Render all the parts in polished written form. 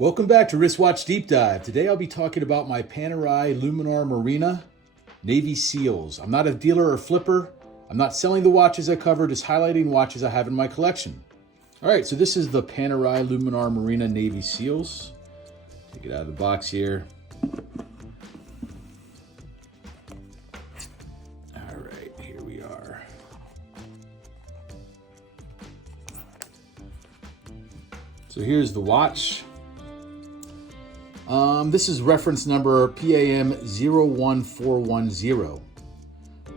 Welcome back to Wristwatch Deep Dive. Today I'll be talking about my Panerai Luminor Marina Navy Seals. I'm not a dealer or flipper. I'm not selling the watches I cover, just highlighting watches I have in my collection. All right, so this is the Panerai Luminor Marina Navy Seals. Take it out of the box here. All right, here we are. So here's the watch. This is reference number PAM01410.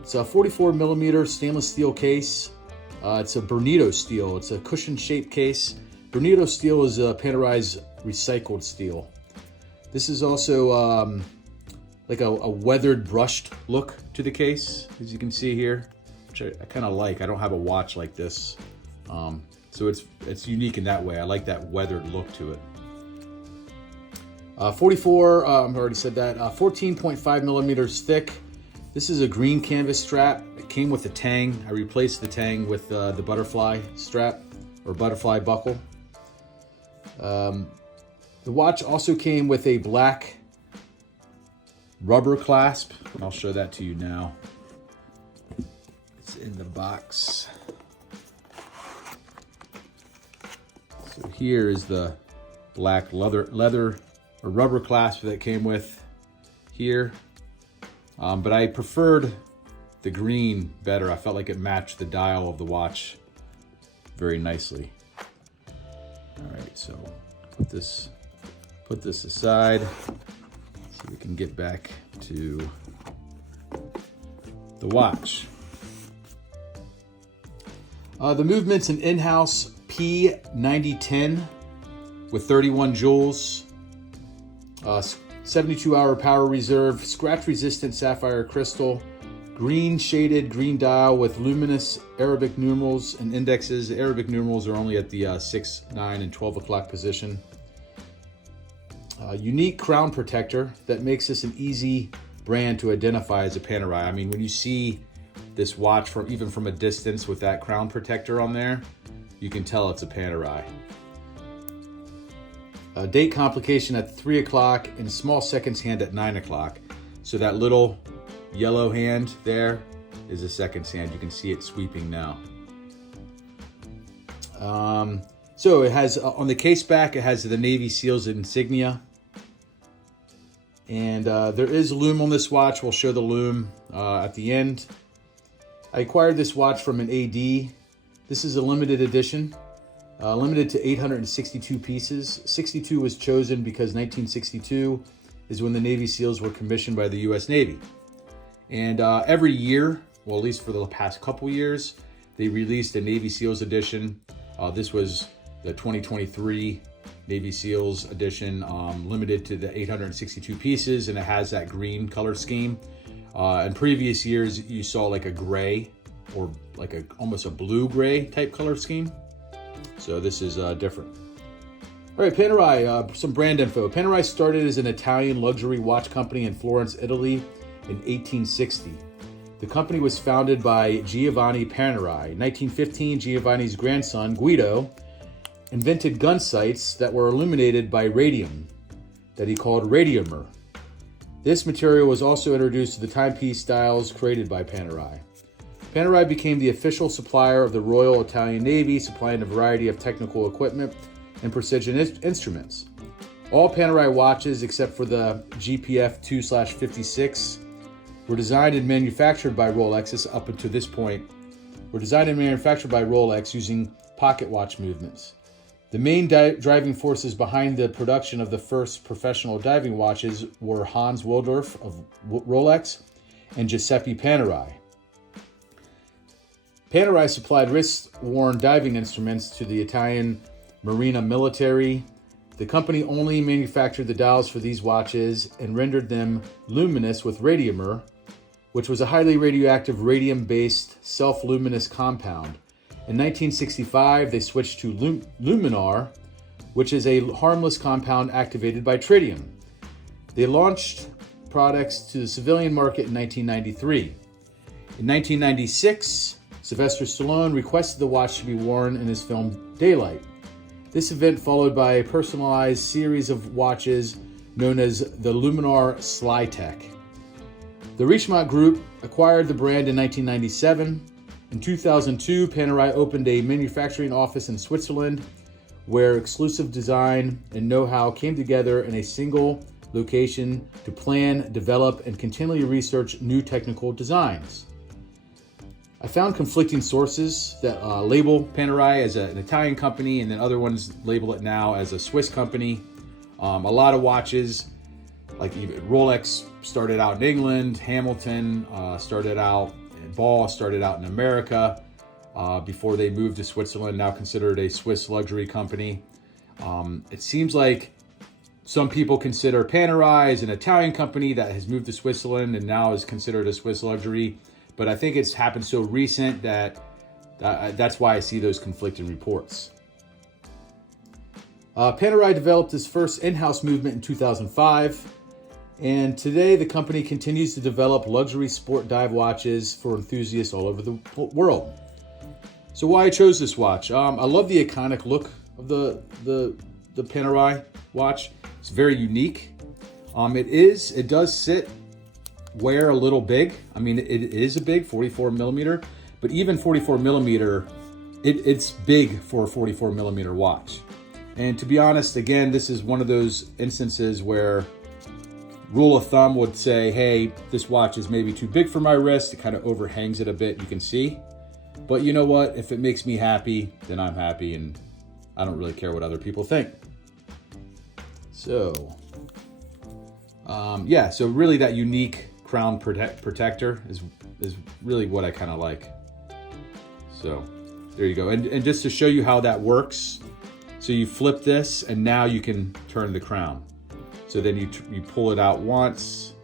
It's a 44 millimeter stainless steel case. It's a Brunito Steel. It's a cushion-shaped case. Brunito Steel is Panerai's recycled steel. This is also like a weathered, brushed look to the case, as you can see here, which I kind of like. I don't have a watch like this, so it's unique in that way. I like that weathered look to it. 44, I've already said that, 14.5 millimeters thick. This is a green canvas strap. It came with a tang. I replaced the tang with the butterfly strap or butterfly buckle. The watch also came with a black rubber clasp, and I'll show that to you now. It's in the box. So here is the black leather or rubber clasp that came with here. But I preferred the green better. I felt like it matched the dial of the watch very nicely. All right, so put this aside so we can get back to the watch. The movement's an in-house P9010 with 31 joules. 72-hour power reserve, scratch-resistant sapphire crystal, green shaded green dial with luminous Arabic numerals and indexes. The Arabic numerals are only at the 6, 9, and 12 o'clock position. Unique crown protector that makes this an easy brand to identify as a Panerai. I mean, when you see this watch even from a distance with that crown protector on there, you can tell it's a Panerai. Date complication at 3 o'clock and small seconds hand at 9 o'clock. So that little yellow hand there is a seconds hand. You can see it sweeping now. So it has, on the case back, it has the Navy SEALs insignia. And there is Lume on this watch. We'll show the Lume at the end. I acquired this watch from an AD. This is a limited edition. Limited to 862 pieces. 62 was chosen because 1962 is when the Navy SEALs were commissioned by the U.S. Navy. And every year, well, at least for the past couple years, they released a Navy SEALs edition. This was the 2023 Navy SEALs edition, limited to the 862 pieces, and it has that green color scheme. In previous years, you saw like a gray or like almost a blue-gray type color scheme. So this is different. All right, Panerai, some brand info. Panerai started as an Italian luxury watch company in Florence, Italy in 1860. The company was founded by Giovanni Panerai. In 1915, Giovanni's grandson, Guido, invented gun sights that were illuminated by radium, that he called radiomer. This material was also introduced to the timepiece styles created by Panerai. Panerai became the official supplier of the Royal Italian Navy, supplying a variety of technical equipment and precision instruments. All Panerai watches, except for the GPF 2/56, were designed and manufactured by Rolex up until this point. Were designed and manufactured by Rolex using pocket watch movements. The main driving forces behind the production of the first professional diving watches were Hans Willdorf of Rolex and Giuseppe Panerai. Panerai supplied wrist-worn diving instruments to the Italian Marina military. The company only manufactured the dials for these watches and rendered them luminous with radiomer, which was a highly radioactive radium-based self-luminous compound. In 1965, they switched to Luminar, which is a harmless compound activated by tritium. They launched products to the civilian market in 1993. In 1996, Sylvester Stallone requested the watch to be worn in his film Daylight. This event followed by a personalized series of watches known as the Luminor Slytech. The Richemont Group acquired the brand in 1997. In 2002, Panerai opened a manufacturing office in Switzerland where exclusive design and know-how came together in a single location to plan, develop, and continually research new technical designs. I found conflicting sources that label Panerai as an Italian company, and then other ones label it now as a Swiss company. A lot of watches, like even Rolex, started out in England. Hamilton started out, and Ball started out in America before they moved to Switzerland, now considered a Swiss luxury company. It seems like some people consider Panerai as an Italian company that has moved to Switzerland and now is considered a Swiss luxury. But I think it's happened so recent that that's why I see those conflicting reports. Panerai developed its first in-house movement in 2005. And today the company continues to develop luxury sport dive watches for enthusiasts all over the world. So why I chose this watch? I love the iconic look of the Panerai watch. It's very unique. It does wear a little big. I mean, it is a big 44 millimeter, but even 44 millimeter, it's big for a 44 millimeter watch. And to be honest, again, this is one of those instances where rule of thumb would say, hey, this watch is maybe too big for my wrist. It kind of overhangs it a bit, you can see. But you know what? If it makes me happy, then I'm happy, and I don't really care what other people think. So, yeah, so really that unique crown protector is really what I kind of like. So there you go. And just to show you how that works, so you flip this and now you can turn the crown. So then you pull it out once,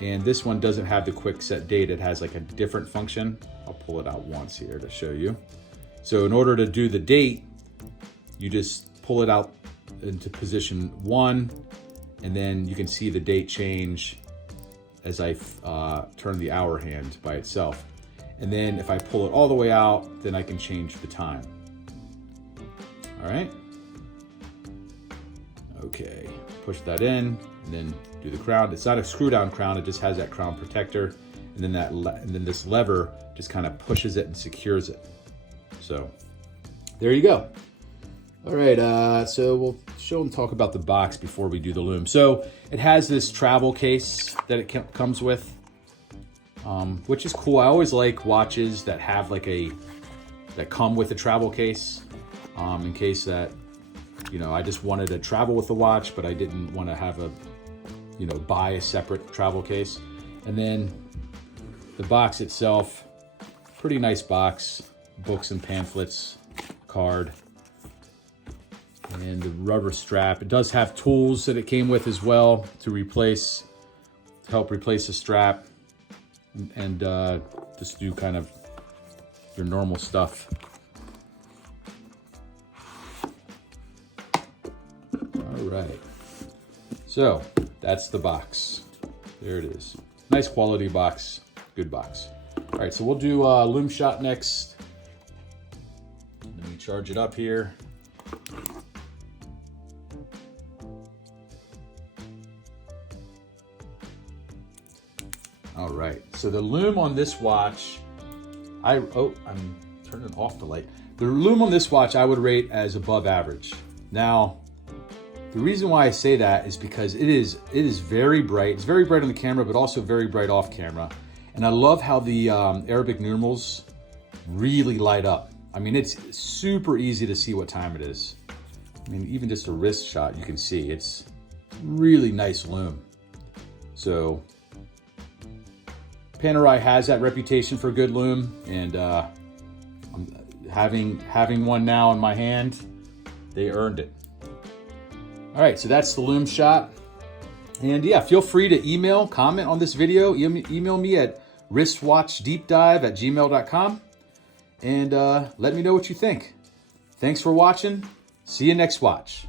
and this one doesn't have the quick set date. It has like a different function. I'll pull it out once here to show you. So in order to do the date, you just pull it out into position 1, and then you can see the date change as I turn the hour hand by itself. And then if I pull it all the way out, then I can change the time. All right. Okay, push that in and then do the crown. It's not a screw down crown, it just has that crown protector. And then this lever just kind of pushes it and secures it. So there you go. All right, so we'll show and talk about the box before we do the Lume. So it has this travel case that it comes with, which is cool. I always like watches that have that come with a travel case, in case that, I just wanted to travel with the watch, but I didn't want to have buy a separate travel case. And then the box itself, pretty nice box, books and pamphlets, card, and the rubber strap. It does have tools that it came with as well to help replace the strap, and just do kind of your normal stuff. All right, so that's the box. There it is. Nice quality box, good box. All right, so we'll do Lume shot next. Let me charge it up here. All right, so the Lume on this watch, I'm turning off the light. The Lume on this watch I would rate as above average. Now, the reason why I say that is because it is very bright. It's very bright on the camera, but also very bright off camera. And I love how the Arabic numerals really light up. I mean, it's super easy to see what time it is. I mean, even just a wrist shot, you can see it's really nice Lume. So Panerai has that reputation for good Lume, and I'm having one now in my hand, they earned it. All right, so that's the Lume shot. And yeah, feel free to comment on this video. Email me at wristwatchdeepdive@gmail.com, and let me know what you think. Thanks for watching. See you next watch.